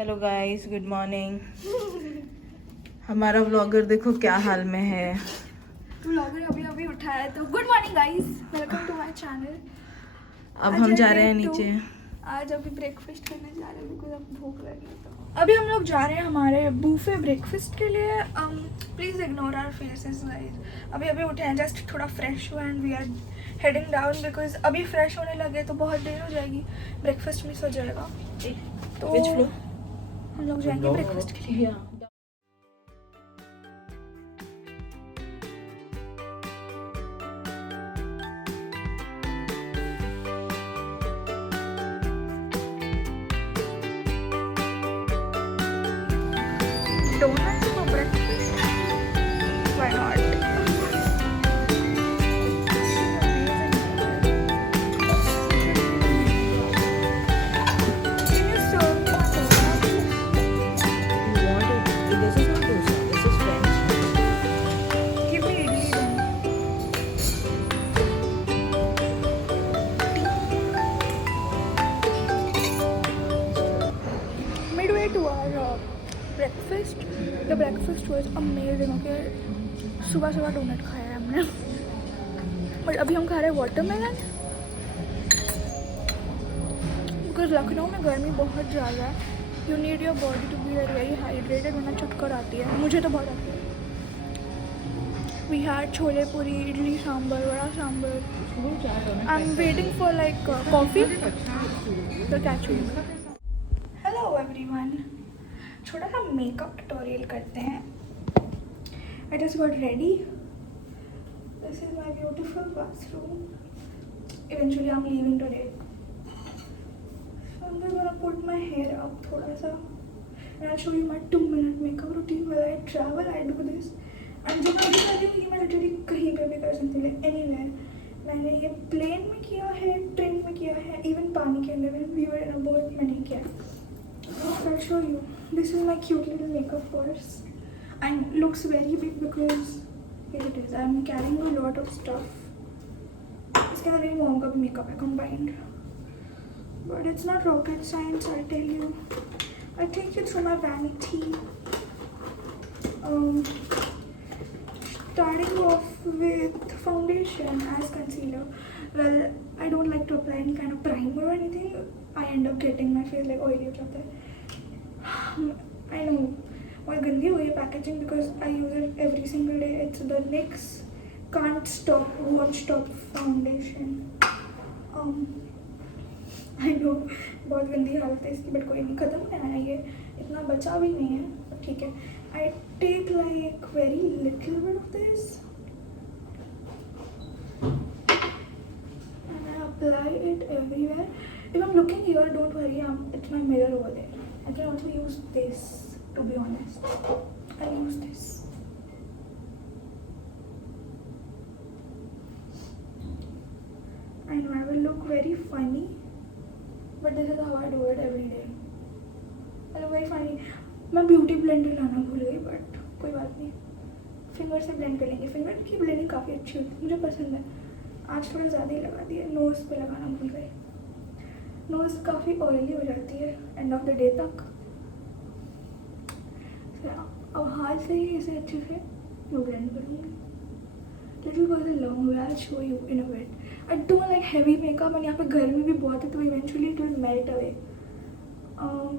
Hello guys, good morning. हमारा vlogger देखो क्या हाल में है। व्लॉगर अभी अभी उठा है तो good morning guys, welcome to my channel. अब हम जा रहे हैं नीचे। आज अभी ब्रेकफास्ट करने जा रहे हैं बिकॉज अब भूख लगी है। तो अभी हम लोग जा रहे हैं हमारे बूफे ब्रेकफास्ट के लिए। Please ignore our faces guys. अभी अभी उठे हैं, जस्ट थोड़ा फ्रेश हुआ and we are heading down because अभी फ्रेश होने लगे तो बहुत देर हो जाएगी, ब्रेकफास्ट मिस हो जाएगा। तो हम लोग जाएंगे ब्रेकफास्ट के लिए। Donuts for breakfast? Why not? Can you serve me one donut? You want it? This is not dosa. This is French. Give me idli then. Midway to our breakfast. The breakfast was amazing. Okay, सुबह सुबह donut खाया है हमने, और अभी हम खा रहे हैं वाटरमेलन बिकॉज लखनऊ में गर्मी बहुत ज़्यादा है। You need your body to be very hydrated, वरना चक्कर आती है। मुझे तो बहुत आती है। We had chole puri, idli sambar, vada sambar. I am waiting for like coffee तो कैच यू। हेलो एवरीवन, छोटा सा मेकअप ट्यूटोरियल करते हैं। I just got ready. This is my beautiful bathroom. Eventually I am leaving today. I'm just gonna put my hair up थोड़ा सा and I'll show you my 2-minute makeup routine while I travel. I do this and जो मैं अभी कर रही हूँ ये मैं literally कहीं पे भी कर सकती हूँ, anywhere. मैंने ये प्लेन में किया है, ट्रेन में किया है, इवन पानी के अंदर भी we were in a boat मैंने किया। I'll show you. This is my cute little makeup purse and looks very big because here it is. I'm carrying a lot of stuff. इसके अंदर मेरी मॉम का भी मेकअप है combined. But it's not rocket science, I'll tell you. I'll take you through my vanity. Starting off with foundation as concealer. Well, I don't like to apply any kind of primer or anything. I end up getting my face like oily हो जाता है. I know. बहुत गंदी हुई है packaging because I use it every single day. It's the NYX Can't Stop Won't Stop foundation. I know बहुत गंदी हालत है इसकी, बट कोई नहीं, ख़त्म करना है ये, इतना बचा भी नहीं है, बट ठीक है। I take like very little bit of this and I apply it everywhere. If I am looking here don't worry, it's my mirror over there. I can also use this, to be honest I use this. I know I will look very funny, but this is how I do it every day. I look very funny. मैं beauty blender लाना भूल गई, but कोई बात नहीं, finger से blend कर लेंगे। फिंगर की ब्लेंडिंग काफ़ी अच्छी होती है, मुझे पसंद है। आज थोड़ा ज़्यादा ही लगा दिया, नोज़ पे लगाना भूल गई। नोज़ काफ़ी ऑयली हो जाती है एंड ऑफ द डे तक। अब हाथ से ही इसे अच्छे से मैं ब्लेंड करूँगी। Little goes a long way, I show you in a bit. I don't like heavy makeup and यहाँ पे गर्मी भी बहुत है तो eventually it will melt away.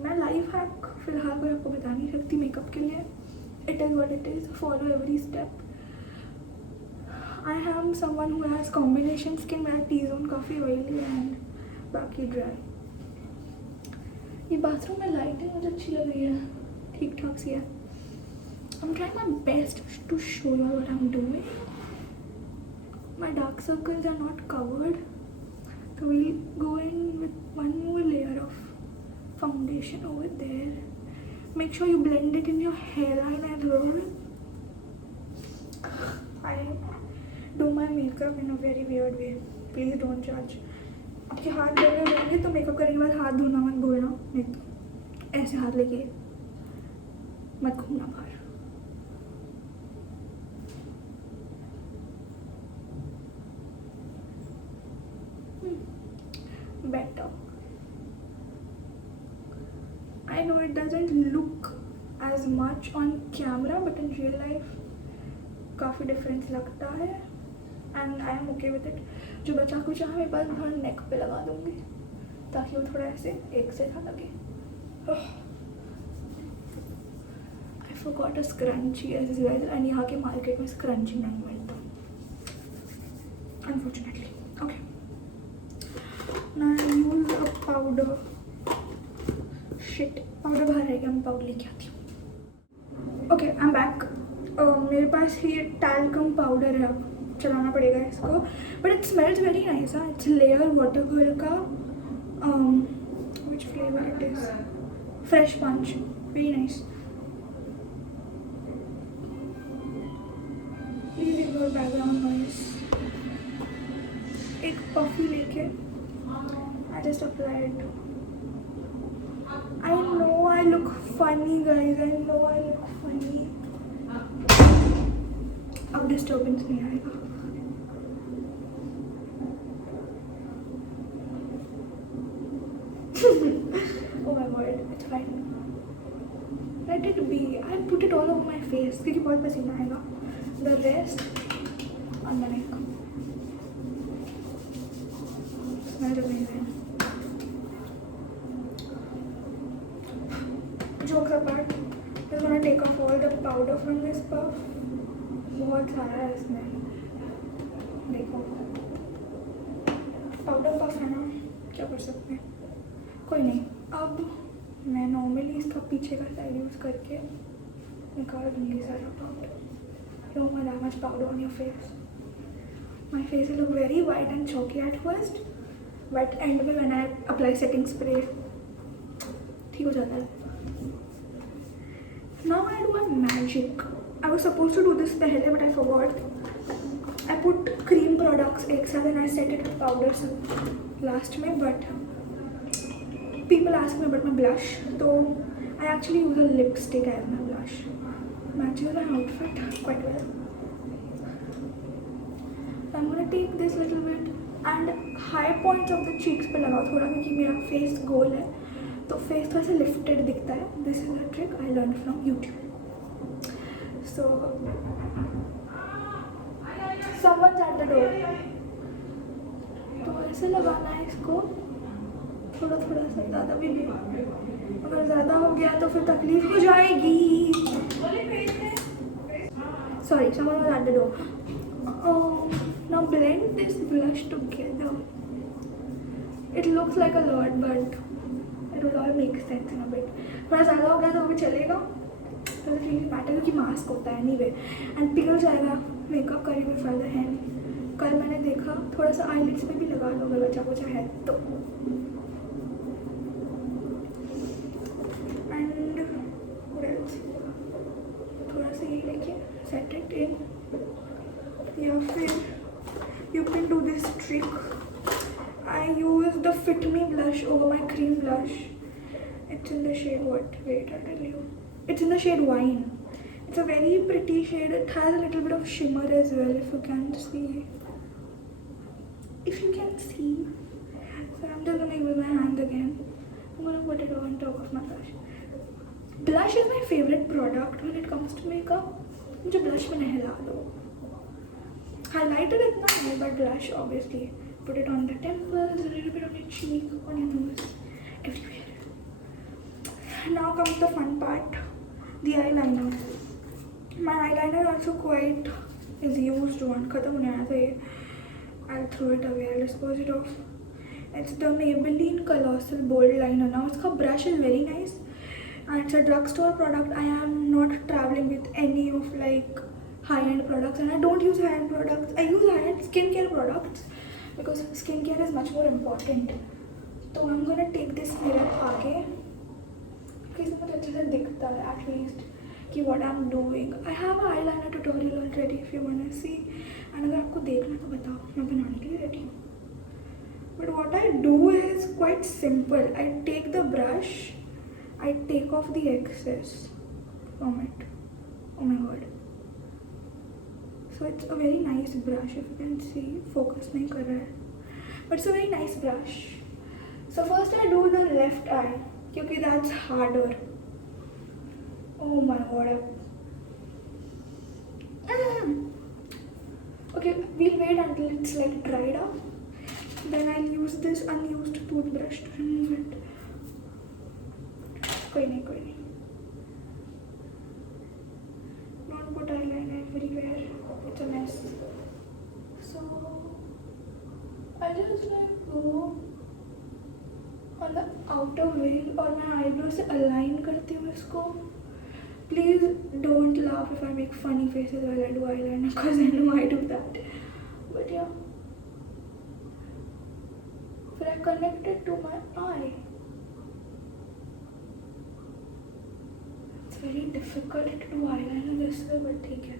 मैं लाइफ हैक फिलहाल कोई आपको बता नहीं सकती मेकअप के लिए। It is what it is, follow every step. I am someone who has combination skin. मेरा टी जोन काफ़ी ऑयली एंड बाकी ड्राई। ये बाथरूम में लाइटिंग मुझे अच्छी लग रही है, ठीक ठाक सी है। I am trying my best to show you what I am doing. My dark circles are not covered, so we'll go in with one more layer of foundation over there. Make sure you blend it in your hairline as well. I do my makeup in a very weird way. Please don't judge. आपके हाथ धोने रहेंगे तो makeup करने के बाद हाथ धोना मत भूलना, नहीं तो ऐसे हाथ लेके मत घूमना बाहर। better. I know it doesn't look as much on camera, but in real life काफ़ी डिफरेंस लगता है and I am okay with it. जो बचा कुछ मैं बस थोड़ा नेक पे लगा दूँगी ताकि वो थोड़ा ऐसे एक से था लगे. I forgot a scrunchie as well and यहाँ के मार्केट में स्क्रंची नहीं मिलता unfortunately. Okay, now I use a powder. Shit, powder बाहर रहेगा, मैं पाउडर लेके आती हूँ. Okay, I am back. मेरे पास ये टैल्कम पाउडर है, अब चलाना पड़ेगा इसको. But it smells very nice. It's layer water colour का. Which flavour it is? Fresh punch. Very nice. Please ignore background noise. एक पफी लेके I just applied. I know I look funny, guys. I know I look funny. अब disturbance नहीं आएगा. Oh my god, it's fine. Let it be. I put it all over my face क्योंकि बहुत पसीना आएगा. The rest on my neck. Smells amazing. Jokes apart, I'm just gonna take off all the powder from this puff. बहुत सारा है इसमें, देखो. Powder puff है ना, क्या कर सकते हैं, कोई नहीं. अब मैं नॉर्मली इसका पीछे का साइड यूज़ करके निकाल दूँगी सारा powder. Don't want that much powder on your face. My face will look very white and chalky at first, but end में when I apply setting spray ठीक हो जाता है. Now I do a magic. I was supposed to do this पहले but I forgot. I put cream products एक साथ and I set it with powders last में, but people ask me about my blush, so I actually use a lipstick as my blush. Matches my outfit quite well. I'm gonna take this little bit and high points of the cheeks पे लगाओ थोड़ा क्योंकि मेरा face गोल है तो face थोड़ा सा lifted दिखता है. This is a trick I learn from YouTube. So someone's at the door. तो ऐसे लगाना है इसको थोड़ा थोड़ा सा, ज़्यादा भी नहीं. अगर ज़्यादा हो गया तो फिर तकलीफ हो जाएगी. Sorry, someone was at the door. Now blend this blush together. It looks like a lot but it will all make sense in a bit. थोड़ा ज़्यादा हो गया तो भी चलेगा, तो रियली मैटर क्योंकि मास्क होता है anyway एंड पिघल जाएगा. मेकअप करे कोई फ़ायदा है नहीं. कल मैंने देखा थोड़ा सा आईलिड्स पे भी लगा लो अगर बचा कुछ है तो. एंड थोड़ा सा ये लेके सेट इट इन, या फिर you can do this trick. I use the Fit Me blush over my cream blush. It's in the shade what? Wait, I'll tell you. It's in the shade Wine. It's a very pretty shade. It has a little bit of shimmer as well, if you can see. If you can see. So I'm just gonna use my hand again. I'm gonna put it on top of my blush. Blush is my favorite product when it comes to makeup. मुझे blush में नहीं हिला दो. Highlighter इतना नहीं, but blush obviously. Put it on the temples, a little bit on your cheek, on your nose, everywhere. Now comes the fun part, the eyeliner. My eyeliner also quite is used one. खत्म होने आया था ये. I'll throw it away. I'll dispose it off. It's the Maybelline Colossal Bold Liner. Now इसका brush is very nice. And it's a drugstore product. I am not traveling with any of like high-end products, and I don't use high-end products. I use high-end skincare products. Because skincare is much more important. So I'm gonna take this mirror आगे क्योंकि इसमें मुझे अच्छे से दिखता है at least कि what I'm doing. I have a eyeliner tutorial already if you wanna see. And अगर आपको देखना तो बताओ, मैं बनाने के लिए ready हूँ. But what I do is quite simple. I take the brush, I take off the excess from it. Oh my god. So it's a very nice brush, if you can see. Focus नहीं कर रहा है, but it's a very nice brush. So first I do the left eye. क्योंकि that's harder. Oh my god. Okay, we'll wait until it's like dried up. Then I'll use this unused toothbrush to remove it. कोई नहीं. Don't put eyeliner everywhere. It's a mess. So I just like go on the outer wing और मैं eyebrow से align करती हूँ इसको. Please don't laugh if I make funny faces while I do eyeliner because I know I do that. But yeah. Then I connect it to my eye. It's very difficult to do eyeliner this way, but ठीक है.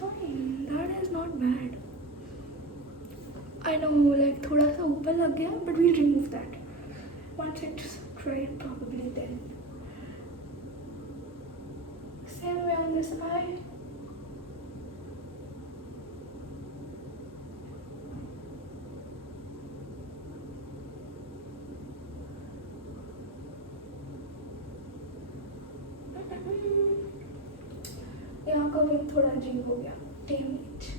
Fine, that is not bad. I know, like थोड़ा सा ऊपर लग गया, but we'll remove that once it's dried probably then. Same way on this eye. यहाँ का wing थोड़ा अजीब हो गया. Damn it.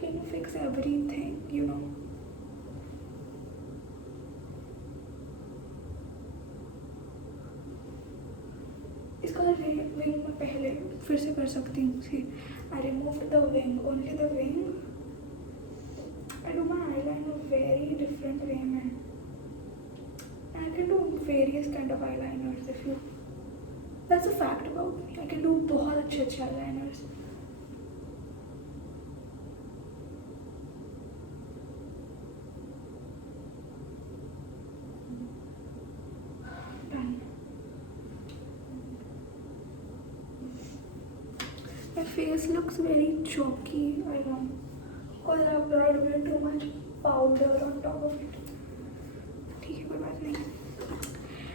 Can you fix everything, you know? इसका विंग मैं पहले फिर से कर सकती हूँ. See, I removed the wing, only the wing. I do my eyeliner very different way, man. I can do various kind of eyeliners if you. That's a fact about me. I can do बहुत अच्छे eyeliners. Done. My face looks very chalky. I know. Because I applied way too much powder on top of it. ठीक है, कोई बात नहीं.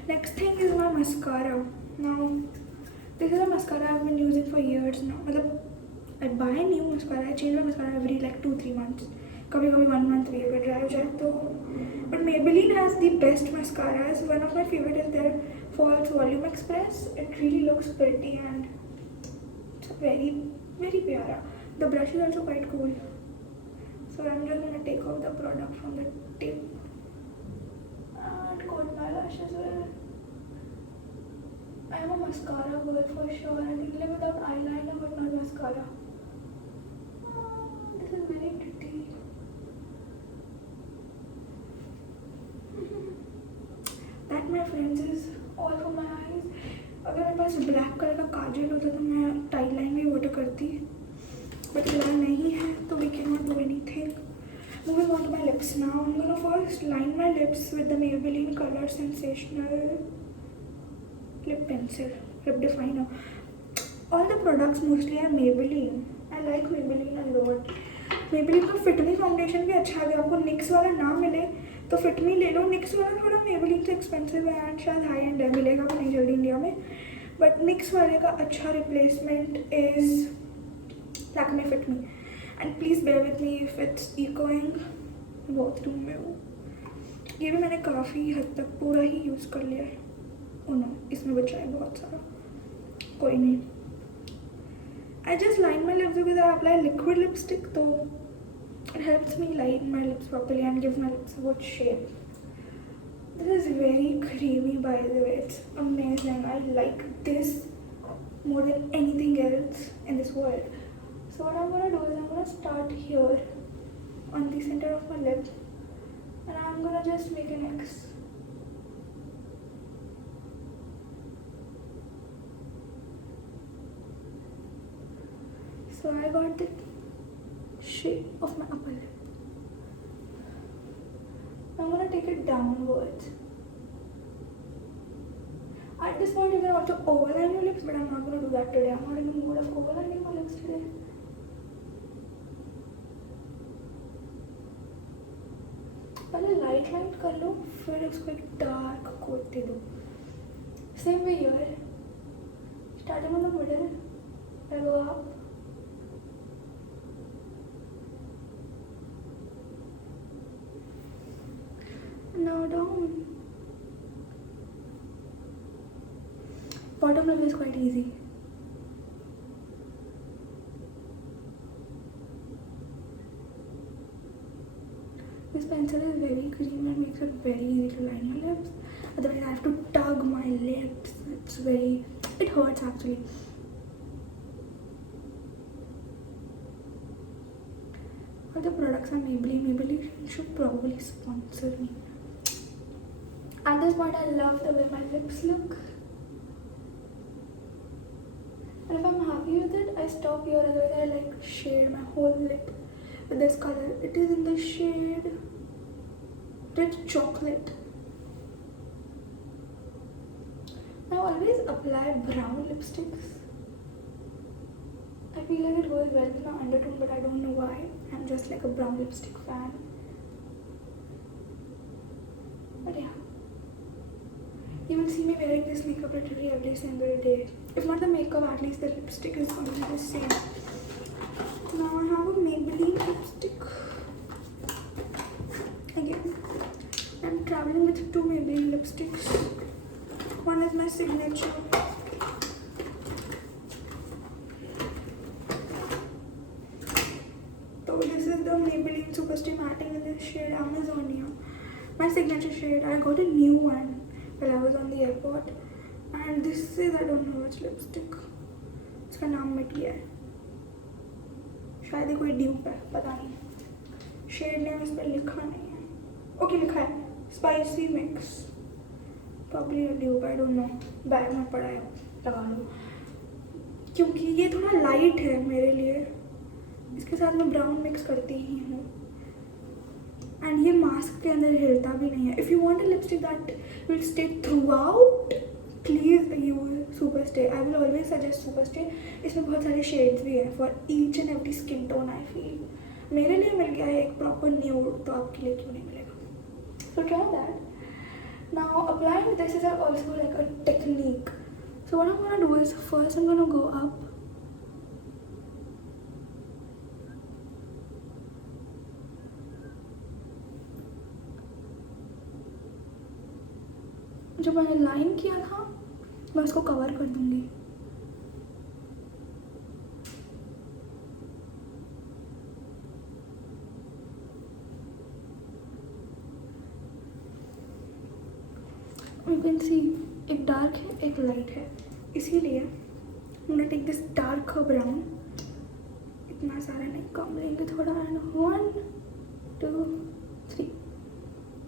Next thing is my mascara. Now, this is a mascara I've been using for years now. मतलब I buy new mascara. I change my mascara every like 2-3 months. कभी 1 month भी अगर dry हो जाए तो. But Maybelline has the best mascaras. One of my favorite is their False Volume Express. It really looks pretty and it's very, very pyara. The brush is also quite cool. So I'm just gonna take out the product from the tip and coat my lashes as well. I am a mascara girl for sure. I can live without eyeliner but not mascara. This is very pretty. That, my friends, is all for my eyes. अगर मेरे पास black colour का काजल होता तो मैं tie line भी water करती. But फिलहाल नहीं है तो we cannot do anything. Moving on to my lips now. I'm gonna first line my lips with the Maybelline Color Sensational lip pencil, lip definer. All the products mostly are Maybelline. I like Maybelline a lot. Maybelline का Fit Me foundation भी अच्छा है. आपको NYX वाला ना मिले तो Fit Me ले लो. NYX वाला थोड़ा Maybelline से एक्सपेंसिव है एंड शायद हाई एंड है, मिलेगा भी नहीं जल्दी इंडिया में. बट NYX वाले का अच्छा replacement is Lakme Fit Me. And please bear with me if it's echoing. Bathroom में हूँ. ये भी मैंने काफ़ी हद तक पूरा ही यूज़ कर लिया है. ओ नो, इसमें बचा है बहुत सारा. कोई नहीं. I just line my lips because I apply liquid lipstick, so it helps me line my lips properly and gives my lips a good shape. This is very creamy, by the way. It's amazing. I like this more than anything else in this world. So what I'm gonna do is I'm gonna start here on the center of my lip and I'm gonna just make an X. So I got the shape of my upper lip. I'm gonna take it downwards. At this point you can also overline your lips, but I'm not gonna do that today. I'm not in the mood of overlining my lips today. Light कर लो, फिर उसको एक dark coat दे दो. Same way here, starting on the middle, I go up. Now down. Bottom lip is quite easy. This pencil is very creamy and makes it very easy to line your lips. Otherwise I have to tug my lips. It hurts actually. All the products are Maybelline. Maybelline should probably sponsor me. At this point I love the way my lips look. And if I'm happy with it, I stop here. Otherwise I shade my whole lip with this color. It is in the shade Red Chocolate. I always apply brown lipsticks. I feel like it goes well with my undertone, but I don't know why. I'm just like a brown lipstick fan. But yeah, you will see me wearing this makeup literally every single day. If not the makeup, at least the lipstick is going to be the same. Now I have a Maybelline lipstick. Again, I'm traveling with two Maybelline lipsticks. One is my signature. So this is the Maybelline Superstay Matting in the shade Amazonia. My signature shade. I got a new one while I was on the airport. And this is, I don't know which lipstick. इसका नाम मिट गया है. शायद ये कोई dupe है, पता नहीं. शेड नेम इस पर लिखा नहीं है. ओके लिखा है spicy mix. Probably a dupe, I don't know. Bag में पड़ा है, लगा लो. क्योंकि ये थोड़ा लाइट है मेरे लिए. इसके साथ मैं ब्राउन मिक्स करती ही हूँ. एंड ये मास्क के अंदर हिलता भी नहीं है. If you want a lipstick that will stay throughout, please use SuperStay. I will always suggest SuperStay. इसमें बहुत सारे शेड्स भी हैं for each and every skin tone. I feel मेरे लिए मिल गया है एक प्रॉपर न्यूड, तो आपके लिए क्यों नहीं मिलेगा. So try that. Now applying this is also like a technique. So what I'm gonna do is first I'm gonna go up. जो मैंने लाइन किया था मैं उसको कवर कर दूंगी. You can see एक डार्क है एक लाइट है, इसीलिए I'm gonna take this darker brown. इतना सारा नहीं, कम लेंगे थोड़ा. And 1, 2,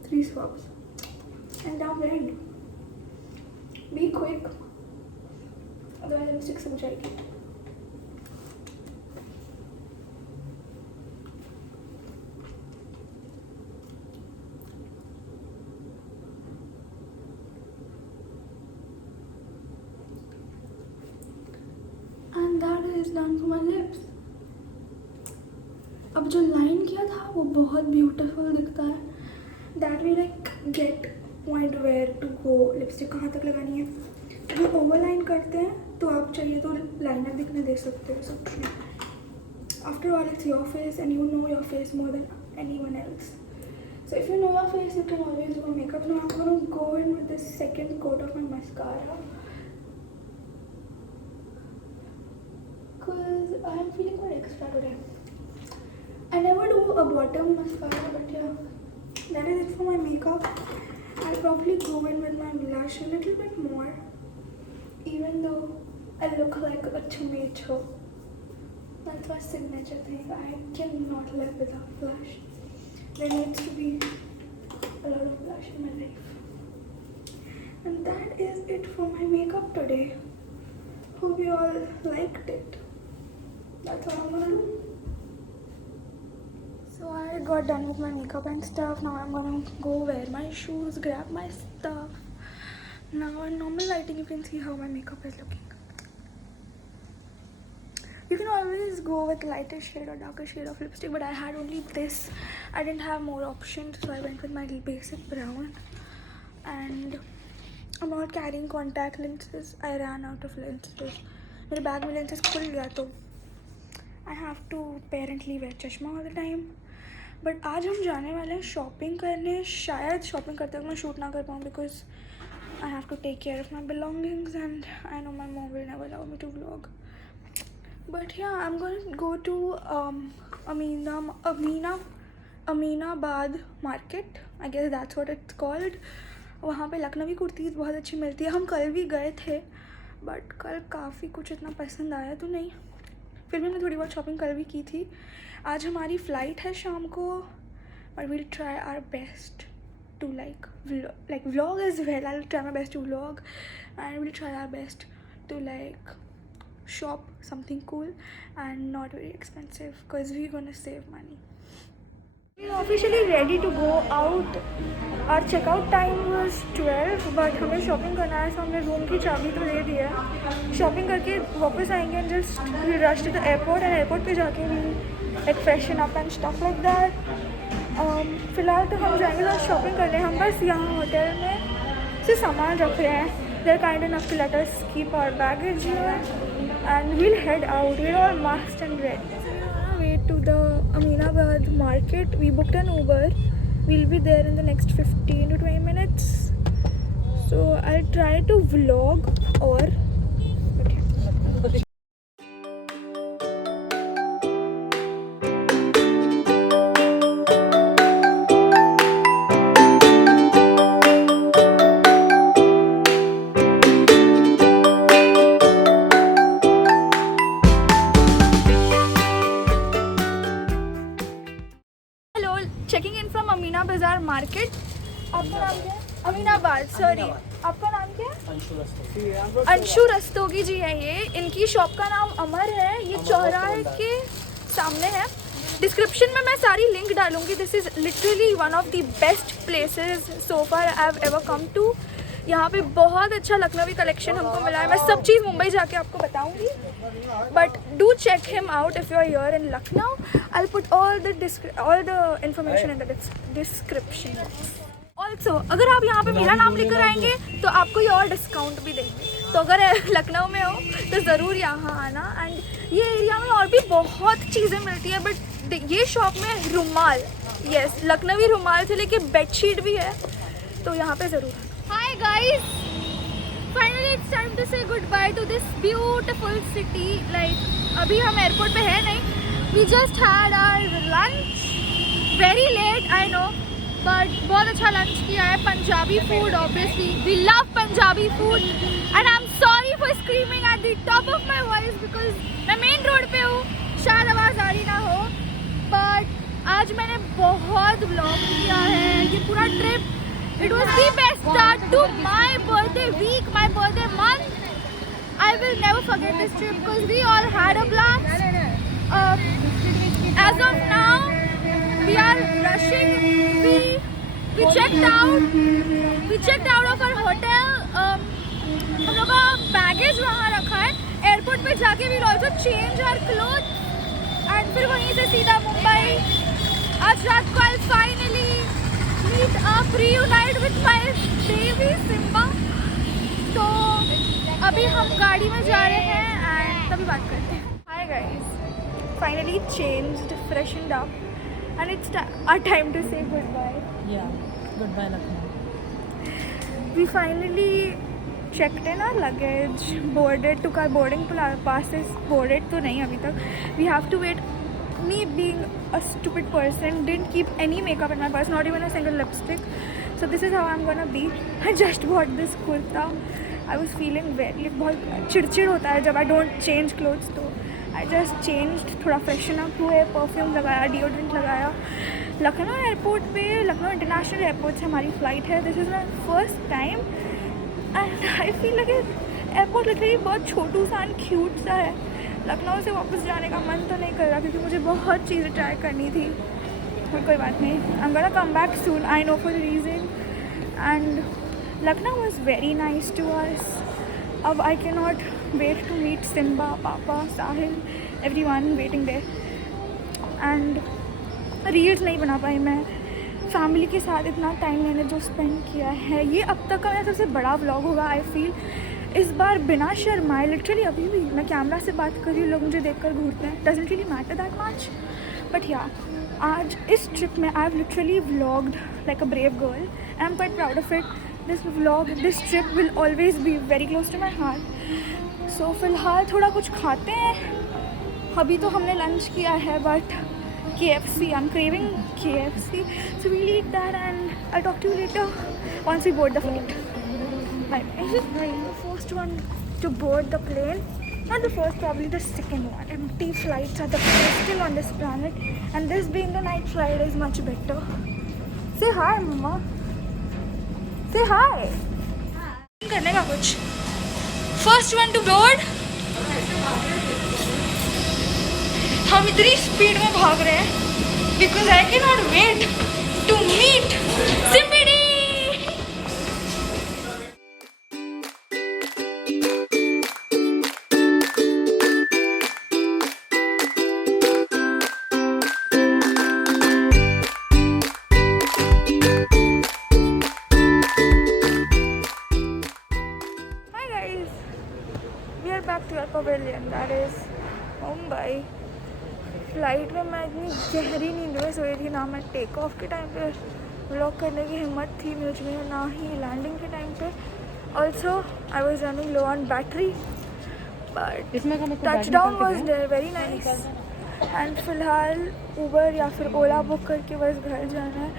3 swabs and now blend. Be quick, otherwise lipstick सूख जाएगी. And that is done for my lips. अब जो लाइन किया था वो बहुत ब्यूटीफुल दिखता है. That will like get point where to go. Lipstick कहाँ तक लगानी है. अगर ओवरलाइन करते हैं तो आप चाहिए तो लाइनर दिखने दे सकते हो सब में. After all, it's your face and you know your face more than anyone else. So if you know your face, you can always do a makeup. Now I'm gonna go in with the second coat of my mascara. Because I'm feeling quite extra today. I never do a bottom mascara, but yeah, that is it for my makeup. I'll probably go in with my blush a little bit more, even though I look like a tomato. That's my signature thing. I cannot live without blush. There needs to be a lot of blush in my life. And that is it for my makeup today. Hope you all liked it. That's all I'm gonna do. So I got done with my makeup and stuff. Now I'm gonna go wear my shoes, grab my stuff. Now in normal lighting you can see how my makeup is looking. You can always go with lighter shade or darker shade of lipstick, but I had only this. I didn't have more options, so I went with my basic brown. And I'm not carrying contact lenses. I ran out of lenses. मेरे bag में lenses खुल गया तो I have to apparently wear चश्मा all the time. But आज हम जाने वाले हैं शॉपिंग करने. शायद शॉपिंग करते वक्त मैं शूट ना कर पाऊँ because I have to take care of my belongings and I know my mom will never allow me to vlog. But yeah, I'm gonna go to Aminabad market. I guess that's what it's called. वहाँ पे लखनवी कुर्तीज़ बहुत अच्छी मिलती है. हम कल भी गए थे बट कल काफ़ी कुछ इतना पसंद आया तो नहीं. फिर भी हमने थोड़ी बहुत शॉपिंग कल भी की थी. आज हमारी फ़्लाइट है शाम को. But we'll try our best to vlog as well. I'll try my best to vlog and we'll try our best to shop something cool and not very expensive because we're gonna save money. We're officially ready to go out. Our checkout time was 12 but हमें shopping करना है, so हमने room की चाबी तो दे दी है. Shopping करके वापस आएंगे and just we rush to the airport and airport पे जाके we freshen up and stuff like that. फ़िलहाल तो हम जाएंगे तो शॉपिंग करने. हम बस यहाँ होटल में से सामान रख रहे हैं. They're kind enough to let us keep our baggage here and we'll head out. We're all masked and ready. So we're on our way to the Aminabad market. We booked an Uber. We'll be there in the next 15 to 20 minutes. So I'll try to vlog or checking in from Amina Bazaar market. आपका नाम क्या है? Aminabad. Sorry, आपका नाम क्या है? अंशु रस्तोगी जी है ये. इनकी शॉप का नाम अमर है. ये चौराहे के सामने है. डिस्क्रिप्शन में मैं सारी लिंक डालूंगी. This is literally one of the best places so far I have ever come to. यहाँ पे बहुत अच्छा लखनवी कलेक्शन हमको मिला है. मैं सब चीज़ मुंबई जाके आपको बताऊंगी. But do check him out if you are here in Lucknow. I will put all the information in the description. Also अगर आप यहाँ पे मेरा नाम लेकर आएंगे तो आपको ये और डिस्काउंट भी देंगे. तो अगर लखनऊ में हो तो ज़रूर यहाँ आना. एंड ये एरिया में और भी बहुत चीज़ें मिलती है. बट ये शॉप में रुमाल, यस लखनवी रुमाल से लेके बेडशीट भी है. तो यहाँ पे ज़रूर. Hi guys, finally it's time to say goodbye to this beautiful city. Like अभी हम एयरपोर्ट पे है नहीं. We just had our lunch, very late I know, but बहुत अच्छा लंच किया है. Punjabi food obviously, we love Punjabi food and I'm sorry for screaming at the top of my voice because मैं मेन रोड पे हूँ, शायद आवाज़ आ रही ना हो. But आज मैंने बहुत vlog किया है. ये पूरा trip it was the best start to my birthday week, my birthday month. I will never forget this trip because we all had a blast. As of now, we are rushing. We checked out of our hotel. हम लोग का baggage वहाँ रखा है. Airport पे जाके we'll also change our clothes and फिर वहीं से सीधा मुंबई. आज रात को I'll finally meet up, reunite with my baby Simba. तो अभी हम गाड़ी में जा रहे हैं and तभी बात करते हैं. Hi guys, finally changed, freshened up and it's our time to say goodbye. Yeah, goodbye Lucknow. We finally checked in our luggage, boarded, took our boarding passes. Boarded तो नहीं अभी तक. We have to wait. Me being a stupid person didn't keep any makeup in my purse, not even a single lipstick. So this is how I'm gonna be. I just bought this kurta. I was feeling very बहुत चिड़चिड़ होता है जब I don't change clothes. तो I just changed, थोड़ा freshen up हुए, perfume लगाया, deodorant लगाया. Lucknow airport पे, लखनऊ इंटरनेशनल एयरपोर्ट से हमारी फ़्लाइट है. This is my first time and I feel like airport literally बहुत छोटू सा एंड क्यूट सा है. लखनऊ से वापस जाने का मन तो नहीं कर रहा क्योंकि मुझे बहुत चीज़ें ट्राई करनी थी. और कोई बात नहीं, I am gonna come back soon. I know for the reason. And Lucknow was very nice to us. अब I can not wait to meet Simba, Papa, Sahil, everyone waiting there. And reels नहीं बना पाई मैं, family के साथ इतना time मैंने जो spend किया है, ये अब तक का मेरा सबसे बड़ा व्लॉग होगा आई फील। इस बार बिना शर्माए, लिटरली अभी भी मैं कैमरा से बात कर रही हूँ, लोग मुझे देखकर घूरते हैं, doesn't really matter that much, but yeah आज इस ट्रिप में I have literally vlogged like a brave girl, I am quite proud of it. This trip will always be very close to my heart. So फिलहाल थोड़ा कुछ खाते हैं, अभी तो हमने लंच किया है, but KFC, I'm craving KFC, so we'll eat that and I'll talk to you later once we board the flight. Bye. The first one to board the plane, not the first, probably the second one. Empty flights are the best still on this planet, and this being the night flight is much better. Say hi, Mama. Say hi. करने का कुछ. First one to board. हम इतनी speed में भाग रहे हैं because I can not wait to meet सिम्बिडी। Hi guys, we are back to our pavilion, that is Mumbai. Flight में मैं इतनी गहरी नींद में सोई थी, ना मैं टेक ऑफ के टाइम पे व्लॉग करने की हिम्मत थी मुझ में, ना ही लैंडिंग के टाइम पे। Also I was running low on battery, but touch down was there very nice. And फिलहाल उबर या फिर ओला बुक करके बस घर जाना है।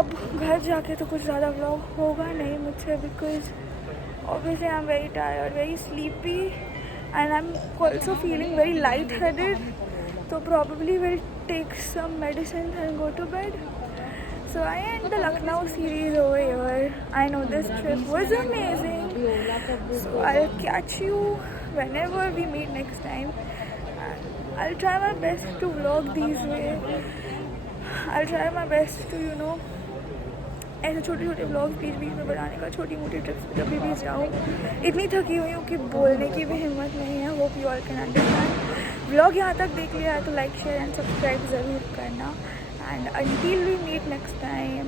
अब घर जाके तो कुछ ज़्यादा व्लॉग होगा नहीं मुझसे, because obviously I am very tired, very sleepy, and I am also feeling very light headed. So probably we'll take some medicine and go to bed. So I end the Lucknow series over here. I know this trip was amazing. So I'll catch you whenever we meet next time. I'll try my best to vlog these way. I'll try my best to ऐसे छोटे छोटे vlogs बीच बीच में बनाने का, छोटी मोटी trips पे जब भी जाऊँ। इतनी थकी हुई हूँ कि बोलने की भी हिम्मत नहीं है। Hope you all can understand. Vlog यहाँ तक देख लिया है तो लाइक शेयर एंड सब्सक्राइब ज़रूर करना, and until we meet next time.